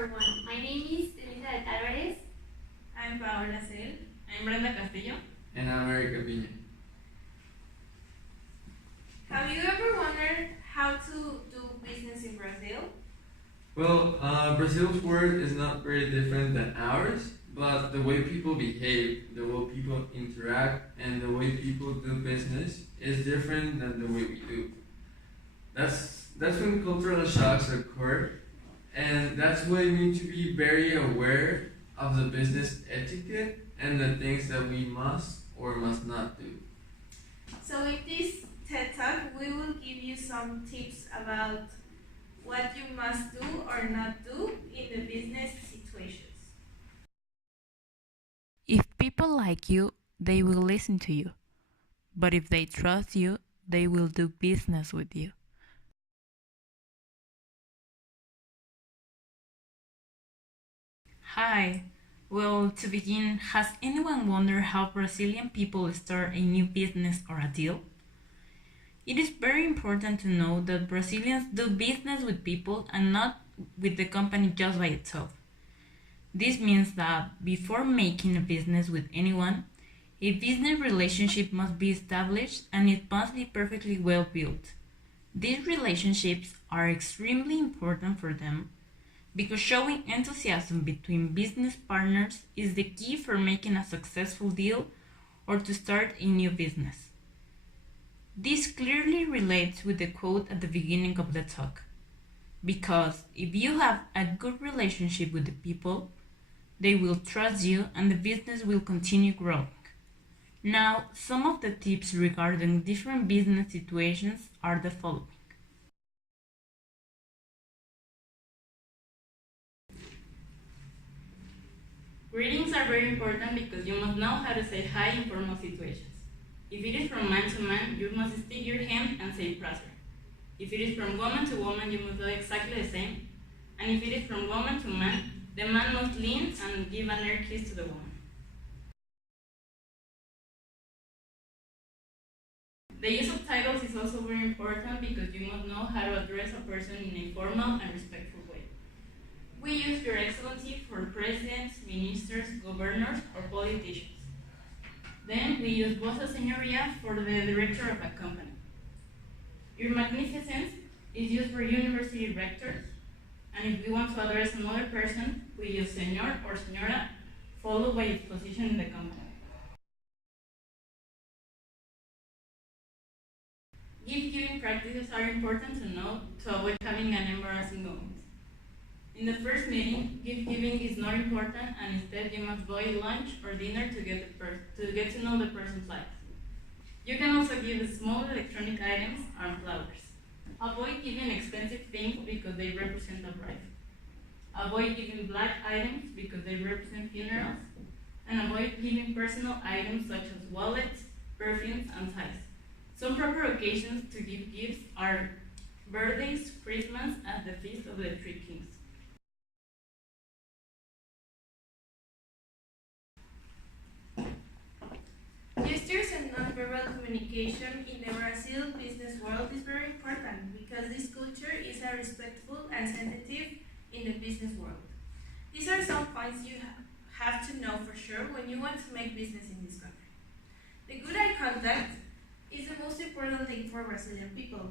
everyone. My name is Elisa de Tavares. I'm Paola Cel. I'm Brenda Castillo. And I'm Erica Piña. Have you ever wondered how to do business in Brazil? Well, Brazil's word is not very different than ours, but the way people behave, the way people interact, and the way people do business is different than the way we do. That's when cultural shocks occur, and that's why we need to be very aware of the business etiquette and the things that we must or must not do. So in this TED Talk, we will give you some tips about what you must do or not do in the business situations. If people like you, they will listen to you. But if they trust you, they will do business with you. Hi. Well, to begin, has anyone wondered how Brazilian people start a new business or a deal? It is very important to know that Brazilians do business with people and not with the company just by itself. This means that before making a business with anyone, a business relationship must be established and it must be perfectly well built. These relationships are extremely important for them because showing enthusiasm between business partners is the key for making a successful deal or to start a new business. This clearly relates with the quote at the beginning of the talk. Because if you have a good relationship with the people, they will trust you and the business will continue growing. Now, some of the tips regarding different business situations are the following. Greetings are very important because you must know how to say hi in formal situations. If it is from man to man, you must stick your hand and say prosper. If it is from woman to woman, you must do exactly the same. And if it is from woman to man, the man must lean and give an air kiss to the woman. The use of titles is also very important because you must know how to address a person in a formal and respectful way. We use Your Excellency for presidents, ministers, governors, or politicians. Then we use Vossa Senhoria for the director of a company. Your Magnificence is used for university rectors, and if we want to address another person, we use Señor or Señora, followed by its position in the company. Gift-giving practices are important to know to avoid having an embarrassing moment. In the first meeting, gift giving is not important, and instead you must buy lunch or dinner to get to know the person's life. You can also give small electronic items and flowers. Avoid giving expensive things because they represent a bribe. Avoid giving black items because they represent funerals. And avoid giving personal items such as wallets, perfumes, and ties. Some proper occasions to give gifts are birthdays, Christmas, and the Feast of the Three Kings. Gestures and nonverbal communication in the Brazil business world is very important because this culture is a respectful and sensitive in the business world. These are some points you have to know for sure when you want to make business in this country. The good eye contact is the most important thing for Brazilian people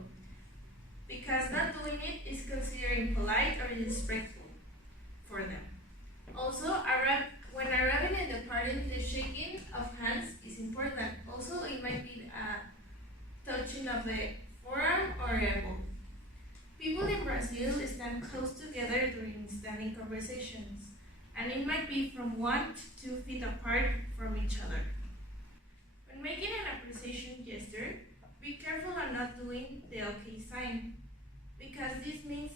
because not doing it is considered impolite or disrespectful for them. Also, when arriving at the party, the shaking of hands is important. Also, it might be a touching of the forearm or elbow. People in Brazil stand close together during standing conversations, and it might be from 1 to 2 feet apart from each other. When making an appreciation gesture, be careful on not doing the OK sign, because this means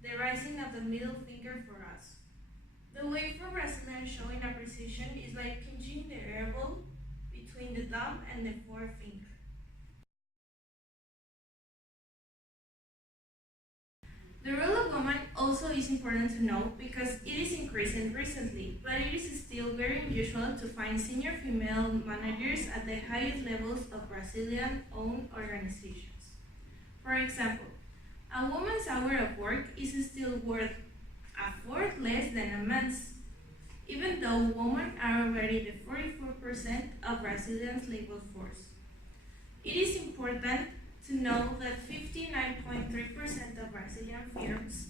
the raising of the middle finger for us. The way for Brazilians showing appreciation is by pinching the elbow between the thumb and the forefinger. The role of woman also is important to know because it is increasing recently, but it is still very unusual to find senior female managers at the highest levels of Brazilian-owned organizations. For example, a woman's hour of work is still worth a fourth less than a man's, even though women are already the 44% of Brazilians' labor force. It is important to know that 59.3% of Brazilian firms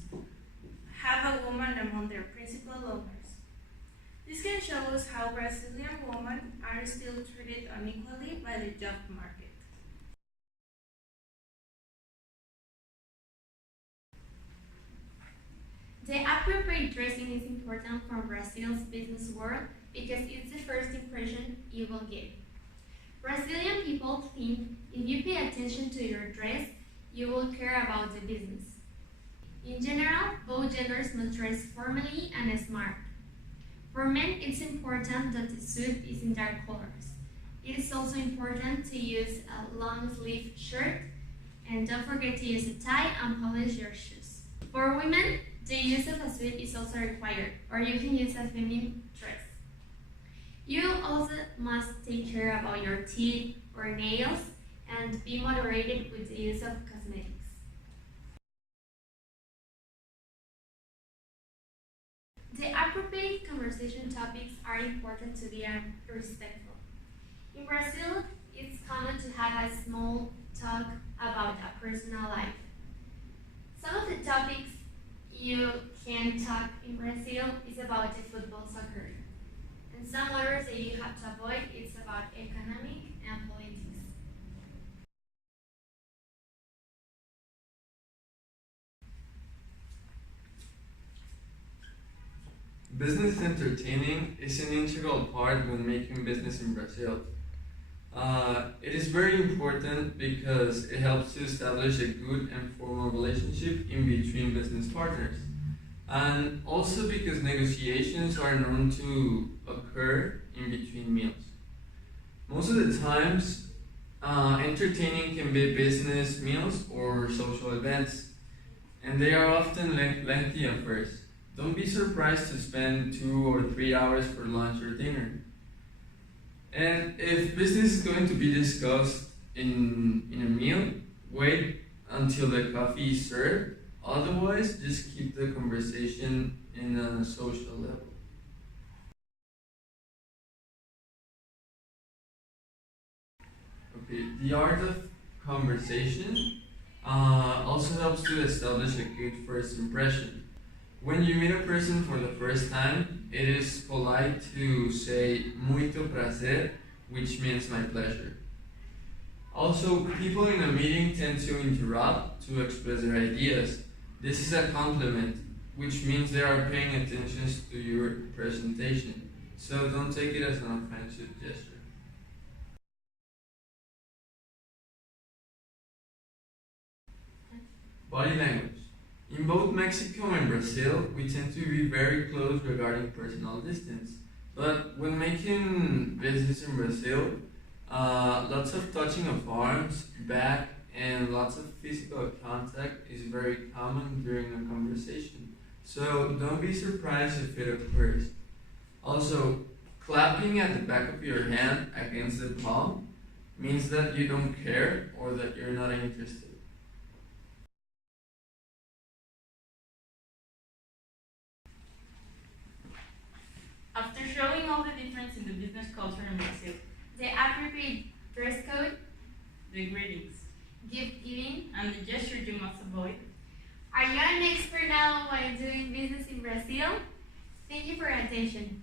have a woman among their principal owners. This can show us how Brazilian women are still treated unequally by the job market. The appropriate dressing is important for Brazil's business world because it's the first impression you will give. Brazilian people think if you pay attention to your dress, you will care about the business. In general, both genders must dress formally and smart. For men, it's important that the suit is in dark colors. It is also important to use a long sleeve shirt, and don't forget to use a tie and polish your shoes. For women, the use of a suit is also required, or you can use a feminine dress. You also must take care about your teeth or nails and be moderated with the use of cosmetics. The appropriate conversation topics are important to be respectful. In Brazil, it's common to have a small talk about a personal life. Some of the topics you can talk in Brazil is about the football soccer. And some others that you have to avoid is about economic and politics. Business entertaining is an integral part when making business in Brazil. It is very important because it helps to establish a good and formal relationship in between business partners. And also because negotiations are known to occur in between meals. Most of the times, entertaining can be business meals or social events, and they are often lengthy at first. Don't be surprised to spend 2 or 3 hours for lunch or dinner. And if business is going to be discussed in a meal, wait until the coffee is served. Otherwise, just keep the conversation in a social level. Okay, the art of conversation also helps to establish a good first impression. When you meet a person for the first time, it is polite to say muito prazer, which means my pleasure. Also, people in a meeting tend to interrupt to express their ideas. This is a compliment, which means they are paying attention to your presentation. So don't take it as an offensive gesture. Body language. In both Mexico and Brazil, we tend to be very close regarding personal distance. But when making business in Brazil, lots of touching of arms, back, and lots of physical contact is very common during a conversation. So don't be surprised if it occurs. Also, clapping at the back of your hand against the palm means that you don't care or that you're not interested. After showing all the difference in the business culture in Brazil, The appropriate dress code, the greetings, gift giving. and the gesture you must avoid, Are you an expert now while doing business in Brazil? Thank you for your attention.